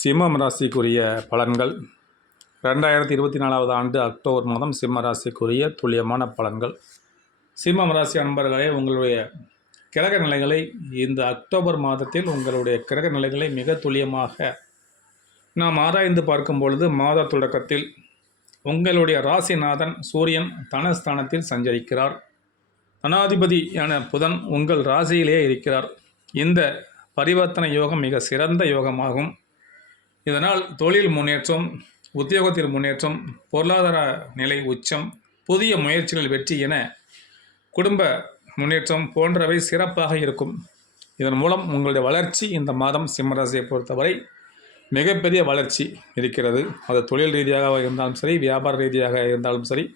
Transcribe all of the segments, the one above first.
சிம்மம் ராசிக்குரிய பலன்கள் 2024 ஆண்டு அக்டோபர் மாதம் சிம்ம ராசிக்குரிய துல்லியமான பலன்கள். சிம்மம் ராசி அன்பர்களே, உங்களுடைய கிரக நிலைகளை இந்த அக்டோபர் மாதத்தில் உங்களுடைய கிரக நிலைகளை மிக துல்லியமாக நாம் ஆராய்ந்து பார்க்கும் பொழுது, மாத தொடக்கத்தில் உங்களுடைய ராசிநாதன் சூரியன் தனஸ்தானத்தில் சஞ்சரிக்கிறார். தனாதிபதியான புதன் உங்கள் ராசியிலே இருக்கிறார். இந்த பரிவர்த்தனை யோகம் மிக சிறந்த யோகமாகும். இதனால் தொழில் முன்னேற்றம், உத்தியோகத்தில் முன்னேற்றம், பொருளாதார நிலை உச்சம், புதிய முயற்சிகள் வெற்றி என குடும்ப முன்னேற்றம் போன்றவை சிறப்பாக இருக்கும். இதன் மூலம் உங்களுடைய வளர்ச்சி இந்த மாதம் சிம்மராசியை பொறுத்தவரை மிகப்பெரிய வளர்ச்சி இருக்கிறது. அது தொழில் ரீதியாக இருந்தாலும் சரி, வியாபார ரீதியாக இருந்தாலும் சரி,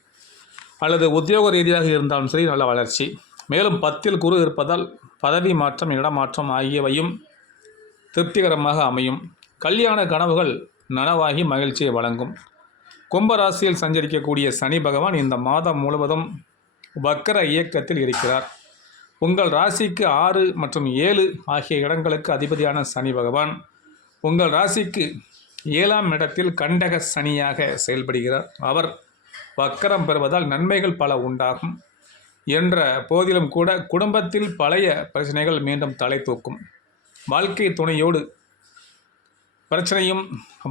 அல்லது உத்தியோக ரீதியாக இருந்தாலும் சரி, நல்ல வளர்ச்சி. மேலும் 10ல் குரு இருப்பதால் பதவி மாற்றம், இடமாற்றம் ஆகியவையும் திருப்திகரமாக அமையும். கல்யாண கனவுகள் நனவாகி மகிழ்ச்சியை வழங்கும். கும்பராசியில் சஞ்சரிக்கக்கூடிய சனி பகவான் இந்த மாதம் முழுவதும் வக்கர இயக்கத்தில் இருக்கிறார். உங்கள் ராசிக்கு 6 மற்றும் 7 ஆகிய இடங்களுக்கு அதிபதியான சனி பகவான் உங்கள் ராசிக்கு 7ஆம் இடத்தில் கண்டக சனியாக செயல்படுகிறார். அவர் வக்கரம் பெறுவதால் நன்மைகள் பல உண்டாகும் என்ற போதிலும் கூட குடும்பத்தில் பழைய பிரச்சனைகள் மீண்டும் தலை தூக்கும். வாழ்க்கை துணையோடு பிரச்சனையும்,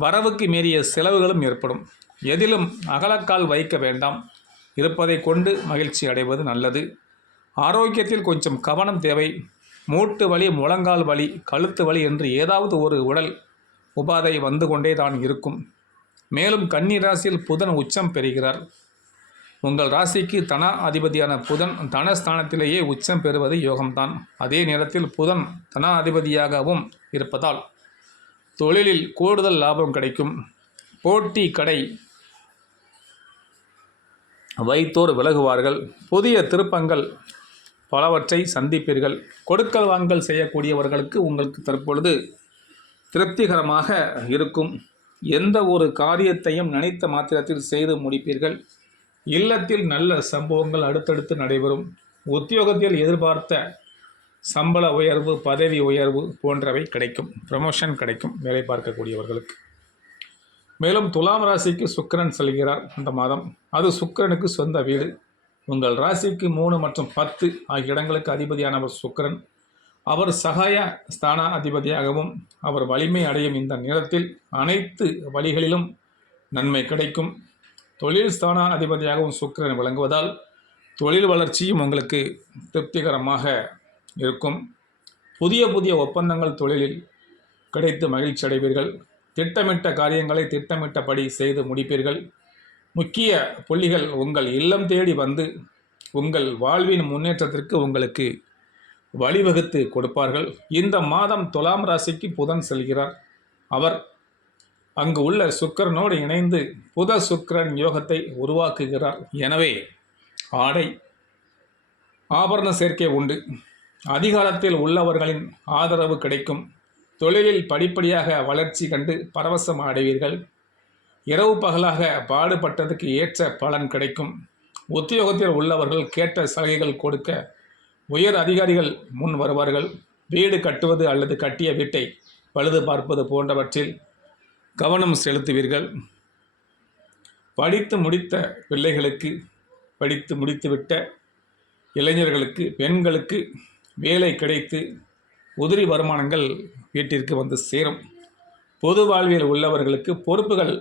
வரவுக்கு மீறிய செலவுகளும் ஏற்படும். எதிலும் அகலக்கால் வைக்க வேண்டாம். இருப்பதை கொண்டு மகிழ்ச்சி அடைவது நல்லது. ஆரோக்கியத்தில் கொஞ்சம் கவனம் தேவை. மூட்டு வலி, முழங்கால் வலி, கழுத்து வலி என்று ஏதாவது ஒரு உடல் உபாதை வந்து கொண்டே தான் இருக்கும். மேலும் கன்னி ராசியில் புதன் உச்சம் பெறுகிறார். உங்கள் ராசிக்கு தன அதிபதியான புதன் தனஸ்தானத்திலேயே உச்சம் பெறுவது யோகம்தான். அதே நேரத்தில் புதன் தன அதிபதியாகவும் இருப்பதால் தொழிலில் கூடுதல் லாபம் கிடைக்கும். போட்டி கடை வைத்தோர் விலகுவார்கள். புதிய திருப்பங்கள் பலவற்றை சந்திப்பீர்கள். கொடுக்கல் வாங்கல் செய்யக்கூடியவர்களுக்கு உங்களுக்கு தற்பொழுது திருப்திகரமாக இருக்கும். எந்த ஒரு காரியத்தையும் நினைத்த மாத்திரத்தில் செய்து முடிப்பீர்கள். இல்லத்தில் நல்ல சம்பவங்கள் அடுத்தடுத்து நடைபெறும். உத்தியோகத்தில் எதிர்பார்த்த சம்பள உயர்வு, பதவி உயர்வு போன்றவை கிடைக்கும். ப்ரமோஷன் கிடைக்கும் வேலை பார்க்கக்கூடியவர்களுக்கு. மேலும் துலாம் ராசிக்கு சுக்கிரன் செல்கிறார் இந்த மாதம். அது சுக்கிரனுக்கு சொந்த வீடு. உங்கள் ராசிக்கு 3 மற்றும் 10 ஆகிய இடங்களுக்கு அதிபதியானவர் சுக்கிரன். அவர் சகாய ஸ்தான அதிபதியாகவும் அவர் வலிமை அடையும் இந்த நேரத்தில் அனைத்து வழிகளிலும் நன்மை கிடைக்கும். தொழில் ஸ்தான அதிபதியாகவும் சுக்கிரன் விளங்குவதால் தொழில் வளர்ச்சியும் உங்களுக்கு திருப்திகரமாக இருக்கும். புதிய ஒப்பந்தங்கள் தொழிலில் கிடைத்து மகிழ்ச்சி அடைவீர்கள். திட்டமிட்ட காரியங்களை திட்டமிட்டபடி செய்து முடிப்பீர்கள். முக்கிய புள்ளிகள் உங்கள் இல்லம் தேடி வந்து உங்கள் வாழ்வின் முன்னேற்றத்திற்கு உங்களுக்கு வழிவகுத்து கொடுப்பார்கள். இந்த மாதம் துலாம் ராசிக்கு புதன் செல்கிறார். அவர் அங்கு உள்ள சுக்கிரனோடு இணைந்து புத சுக்கிரன் யோகத்தை உருவாக்குகிறார். எனவே ஆடை ஆபரண சேர்க்கை உண்டு. அதிகாரத்தில் உள்ளவர்களின் ஆதரவு கிடைக்கும். தொழிலில் படிப்படியாக வளர்ச்சி கண்டு பரவசம் அடைவீர்கள். இரவு பகலாக பாடுபட்டதுக்கு ஏற்ற பலன் கிடைக்கும். உத்தியோகத்தில் உள்ளவர்கள் கேட்ட சலுகைகள் கொடுக்க உயர் அதிகாரிகள் முன் வருவார்கள். வீடு கட்டுவது அல்லது கட்டிய வீட்டை பழுது பார்ப்பது போன்றவற்றில் கவனம் செலுத்துவீர்கள். படித்து முடித்த பிள்ளைகளுக்கு, படித்து முடித்துவிட்ட இளைஞர்களுக்கு, பெண்களுக்கு வேலை கிடைத்து உதிரி வருமானங்கள் வீட்டிற்கு வந்து சேரும். பொது வாழ்வில் உள்ளவர்களுக்கு பொறுப்புகள்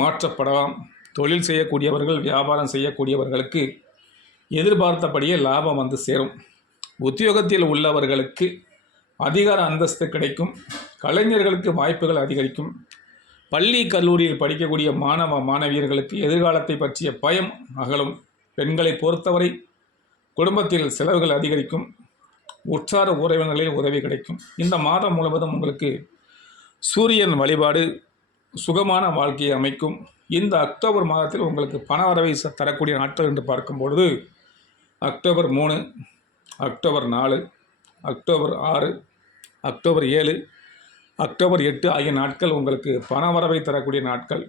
மாற்றப்படலாம். தொழில் செய்யக்கூடியவர்கள், வியாபாரம் செய்யக்கூடியவர்களுக்கு எதிர்பார்த்தபடியே லாபம் வந்து சேரும். உத்தியோகத்தில் உள்ளவர்களுக்கு அதிகார அந்தஸ்து கிடைக்கும். கலைஞர்களுக்கு வாய்ப்புகள் அதிகரிக்கும். பள்ளி கல்லூரியில் படிக்கக்கூடிய மாணவ மாணவியர்களுக்கு எதிர்காலத்தை பற்றிய பயம் அகலும். பெண்களை பொறுத்தவரை குடும்பத்தில் செலவுகள் அதிகரிக்கும். உற்சார உறவினர்களில் உதவி கிடைக்கும். இந்த மாதம் முழுவதும் உங்களுக்கு சூரியன் வழிபாடு சுகமான வாழ்க்கையை அமைக்கும். இந்த அக்டோபர் மாதத்தில் உங்களுக்கு பணவரவை தரக்கூடிய நாட்கள் என்று பார்க்கும்பொழுது October 3, October 4, October 6, October 7, October 8 ஆகிய நாட்கள் உங்களுக்கு பணவரவை தரக்கூடிய நாட்கள்.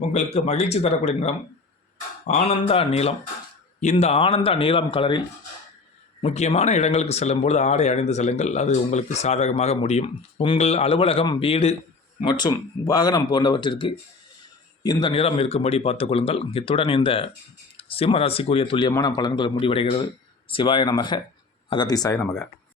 உங்களுக்கு மகிழ்ச்சி தரக்கூடிய நிறம் ஆனந்தா நீலம். இந்த ஆனந்தா நீலம் கலரில் முக்கியமான இடங்களுக்கு செல்லும்பொழுது ஆடை அணிந்து செல்லுங்கள். அது உங்களுக்கு சாதகமாக முடியும். உங்கள் அலுவலகம், வீடு மற்றும் வாகனம் போன்றவற்றிற்கு இந்த நிறம் இருக்கும்படி பார்த்துக்கொள்ளுங்கள். இத்துடன் இந்த சிம்ம ராசிக்குரிய துல்லியமான பலன்கள் முடிவடைகிறது. சிவாய நமக, அகத்தீசாய நமக.